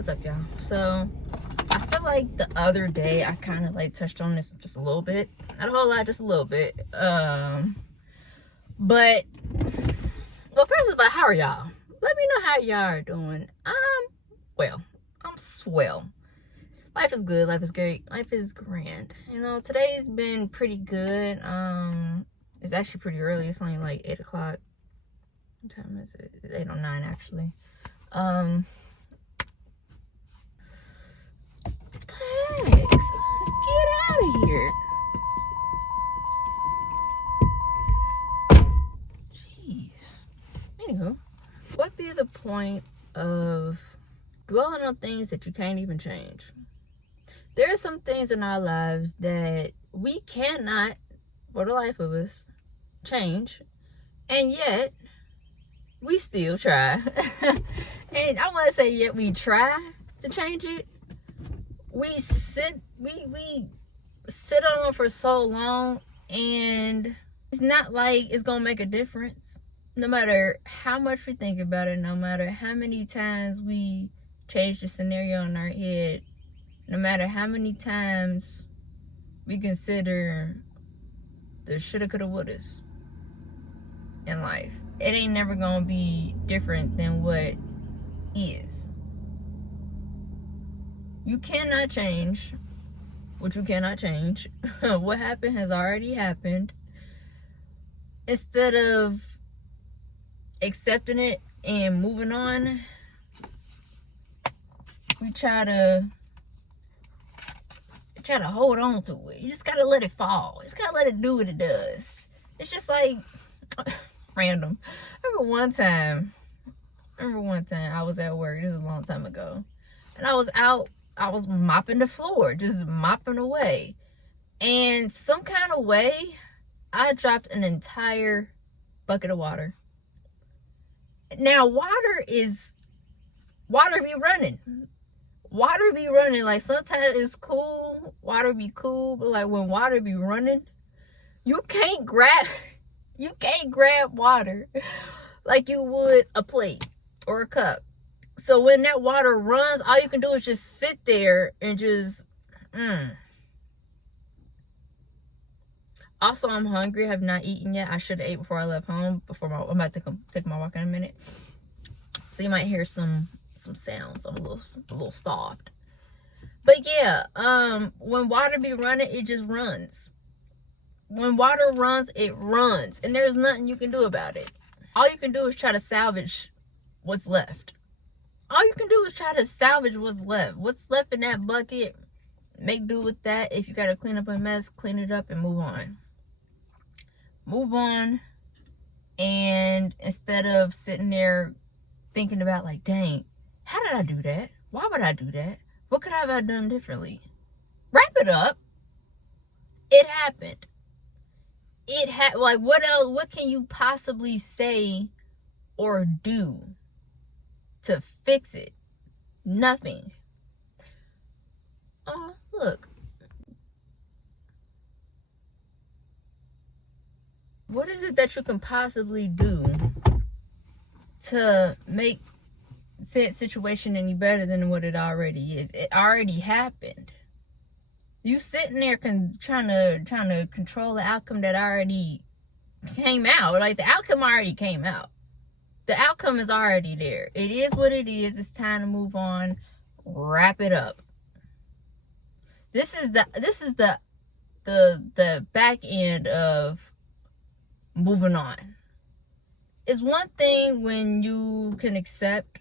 What's up, y'all? So I feel like the other day I kind of like touched on this just a little bit, not a whole lot, just a little bit. But well, first of all, how are y'all? Let me know how y'all are doing. I'm swell. Life is good. Life is great. Life is grand. You know, today's been pretty good. It's actually pretty early. It's only like 8 o'clock. What time is it? It's 8:09 actually. What the heck? Get out of here. Jeez. Anywho, what be the point of dwelling on things that you can't even change? There are some things in our lives that we cannot, for the life of us, change, and yet we still try. And I want to say yet we try to change it. We sit on them for so long, and it's not like it's gonna make a difference. No matter how much we think about it, no matter how many times we change the scenario in our head, no matter how many times we consider the shoulda, coulda, wouldas in life, it ain't never gonna be different than what is. You cannot change what you cannot change. What happened has already happened. Instead of accepting it and moving on, we try to hold on to it. You just gotta let it fall. You just gotta let it do what it does. It's just like random. I remember one time I was at work. This was a long time ago, and I was mopping the floor, just mopping away, and some kind of way I dropped an entire bucket of water. Now water be running. Like sometimes it's cool, water be cool, but like when water be running, you can't grab water like you would a plate or a cup. So when that water runs, all you can do is just sit there and just Also, I'm hungry. I have not eaten yet. I should have ate before I left home. I'm about to take my walk in a minute. So you might hear some sounds. I'm a little starved. But yeah, when water be running, it just runs. When water runs, it runs. And there's nothing you can do about it. All you can do is try to salvage what's left. What's left in that bucket, make do with that. If you got to clean up a mess, clean it up and move on. And instead of sitting there thinking about like, dang, how did I do that? Why would I do that? What could I have done differently? Wrap it up. It happened. Like, what else? What can you possibly say or do to fix it? Nothing. Oh, look. What is it that you can possibly do to make said situation any better than what it already is? It already happened. You sitting there trying to control the outcome that already came out. Like, the outcome already came out. The outcome is already there. It is what it is. It's time to move on. Wrap it up. This is the back end of moving on. It's one thing when you can accept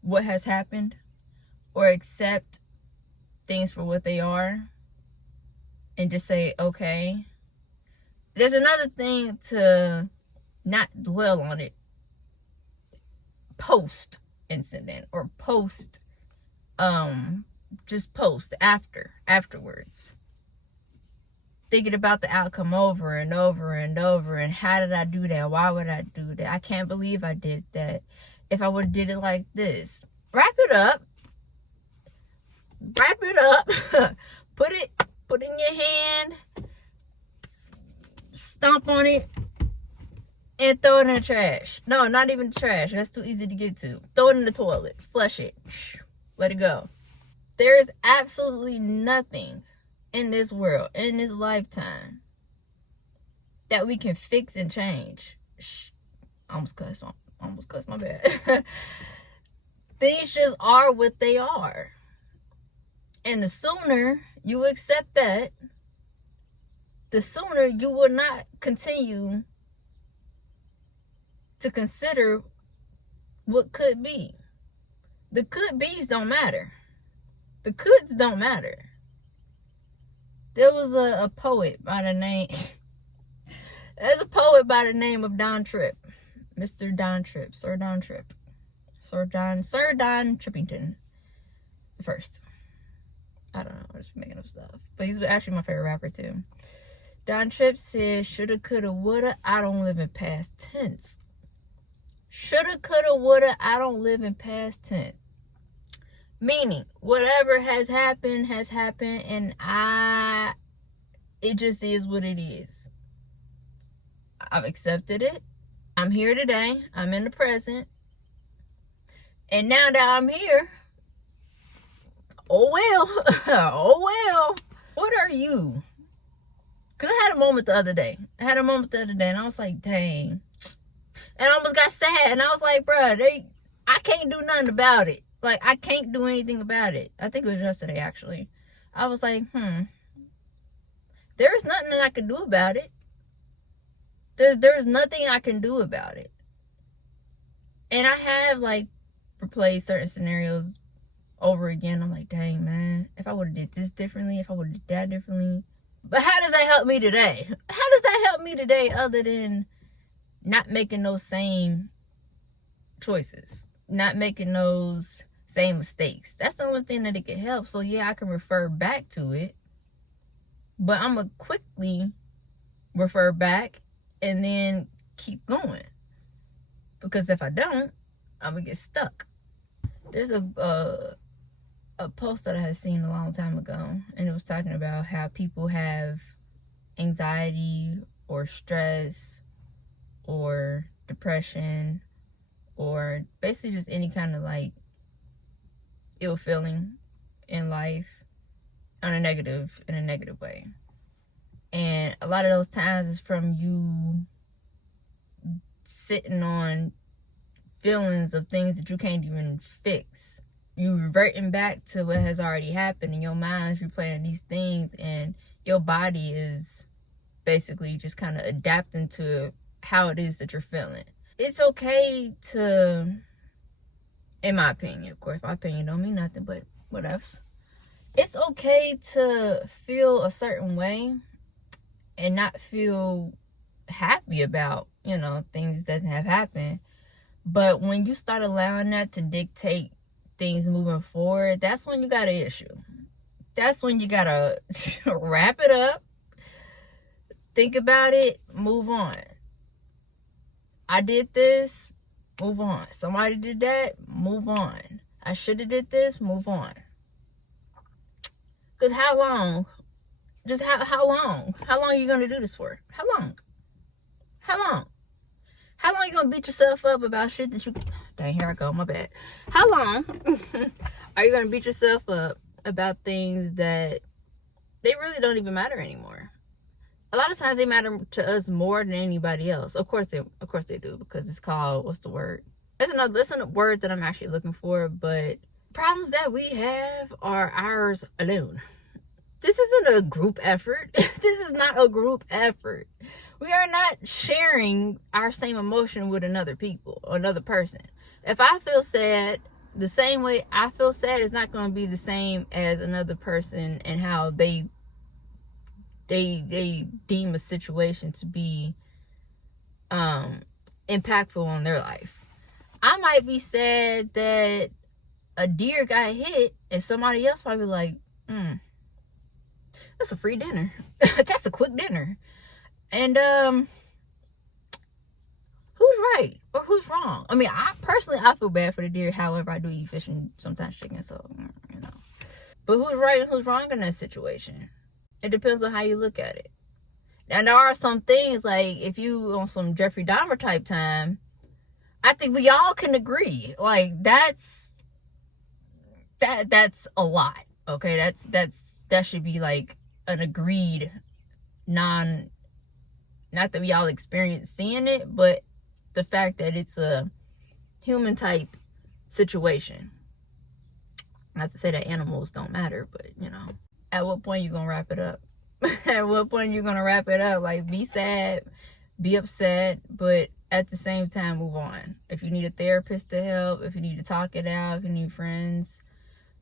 what has happened or accept things for what they are and just say, okay. There's another thing to not dwell on it post incident or post afterwards, thinking about the outcome over and over and over, and how did I do that? Why would I do that? I can't believe I did that. If I would have did it like this. Wrap it up. Put it in your hand, stomp on it, and throw it in the trash. No, not even the trash. That's too easy to get to. Throw it in the toilet. Flush it. Let it go. There is absolutely nothing in this world, in this lifetime, that we can fix and change. Almost cussed my bad. Things just are what they are. And the sooner you accept that, the sooner you will not continue to consider what could be. The could be's don't matter. The coulds don't matter. There was a poet by the name there's a poet by the name of Don Tripp. Mr. Don Tripp. Sir Don Tripp. Sir Don Trippington the first. I don't know, I'm just making up stuff. But he's actually my favorite rapper too. Don Tripp said, shoulda, coulda, woulda, I don't live in past tense. Shoulda, coulda, woulda, I don't live in past tense. Meaning, whatever has happened, and it just is what it is. I've accepted it. I'm here today. I'm in the present. And now that I'm here, oh well. What are you? Because I had a moment the other day. And I was like, dang. And I almost got sad. And I was like, bruh, I can't do nothing about it. Like, I can't do anything about it. I think it was yesterday, actually. I was like, there's nothing that I can do about it. There's nothing I can do about it. And I have, like, replayed certain scenarios over again. I'm like, dang, man. If I would have did this differently, if I would have did that differently. But how does that help me today? How does that help me today other than not making those same choices? Not making those same mistakes. That's the only thing that it can help. So yeah, I can refer back to it, but I'm gonna quickly refer back and then keep going, because if I don't, I'm gonna get stuck. There's a post that I had seen a long time ago, and it was talking about how people have anxiety or stress or depression or basically just any kind of like ill feeling in life in a negative way. And a lot of those times is from you sitting on feelings of things that you can't even fix. You reverting back to what has already happened, and your mind's replaying these things, and your body is basically just kind of adapting to how it is that you're feeling. It's okay to, in my opinion, of course, my opinion don't mean nothing, but whatever. It's okay to feel a certain way and not feel happy about, things that have happened. But when you start allowing that to dictate things moving forward, that's when you got an issue. That's when you gotta wrap it up, think about it, move on. I did this, move on. Somebody did that, move on. I should have did this, move on. Because how long? Just how long? How long are you going to do this for? How long? How long are you going to beat yourself up about shit that you... Dang, here I go, my bad. How long are you going to beat yourself up about things that they really don't even matter anymore? A lot of times they matter to us more than anybody else. Of course they do, because it's called, what's the word? There's a word that I'm actually looking for, but problems that we have are ours alone. This isn't a group effort. This is not a group effort. We are not sharing our same emotion with another person. If I feel sad, the same way I feel sad is not going to be the same as another person, and how they deem a situation to be impactful on their life. I might be sad that a deer got hit, and somebody else might be like, that's a free dinner. That's a quick dinner. And who's right or who's wrong? I mean, I feel bad for the deer. However, I do eat fish and sometimes chicken, so But who's right and who's wrong in that situation? It depends on how you look at it. And there are some things, like, if you on some Jeffrey Dahmer type time, I think we all can agree. Like, that's a lot. Okay, that should be like an agreed not that we all experience seeing it, but the fact that it's a human type situation. Not to say that animals don't matter, but you know, at what point you gonna wrap it up? At what point you gonna wrap it up? Like, be sad, be upset, but at the same time move on. If you need a therapist to help, if you need to talk it out, if you need friends,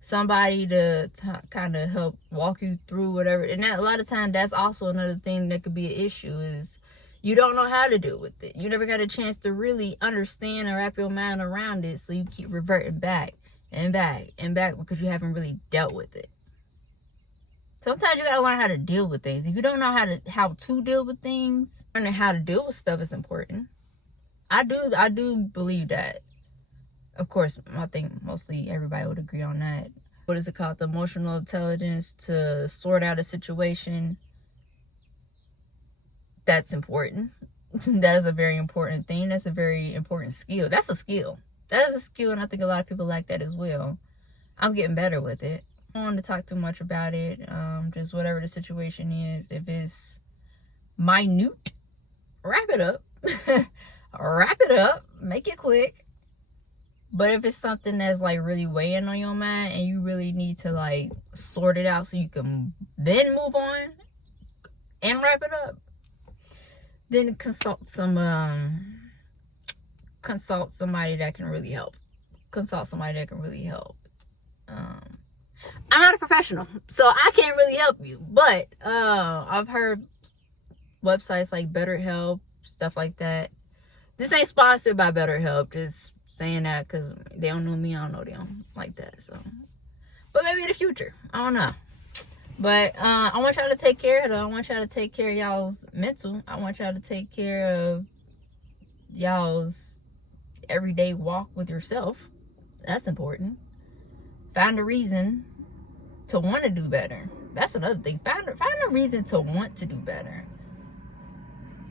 somebody to kind of help walk you through whatever. And that, a lot of times, that's also another thing that could be an issue, is you don't know how to deal with it. You never got a chance to really understand and wrap your mind around it, so you keep reverting back and back and back because you haven't really dealt with it. Sometimes you gotta learn how to deal with things. If you don't know how to deal with things, learning how to deal with stuff is important. I do believe that. Of course, I think mostly everybody would agree on that. What is it called? The emotional intelligence to sort out a situation. That's important. That is a very important thing. That's a very important skill. That's a skill. That is a skill, and I think a lot of people like that as well. I'm getting better with it. I don't want to talk too much about it. Just whatever the situation is. If it's minute, wrap it up. Wrap it up. Make it quick. But if it's something that's like really weighing on your mind and you really need to like sort it out so you can then move on and wrap it up, then consult somebody that can really help. I'm not a professional, so I can't really help you. But I've heard websites like BetterHelp, stuff like that. This ain't sponsored by BetterHelp, just saying that because they don't know me. I don't know them like that. So, but maybe in the future, I don't know. But I want y'all to take care of it. I want y'all to take care of y'all's mental. I want y'all to take care of y'all's everyday walk with yourself. That's important. Find a reason to want to do better. That's another thing. Find a reason to want to do better.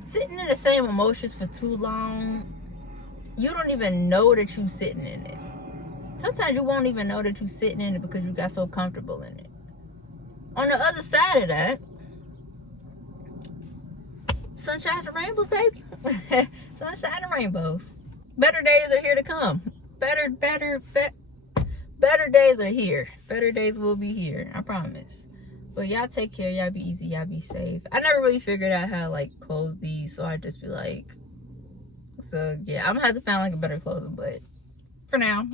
Sitting in the same emotions for too long, you don't even know that you're sitting in it. Sometimes you won't even know that you're sitting in it because you got so comfortable in it. On the other side of that, sunshine and rainbows, baby. Sunshine and rainbows. Better days are here to come. Better days are here. Better days will be here. I promise. But y'all take care. Y'all be easy. Y'all be safe. I never really figured out how to like close these, so I just be like, so yeah, I'm gonna have to find like a better closing. But for now,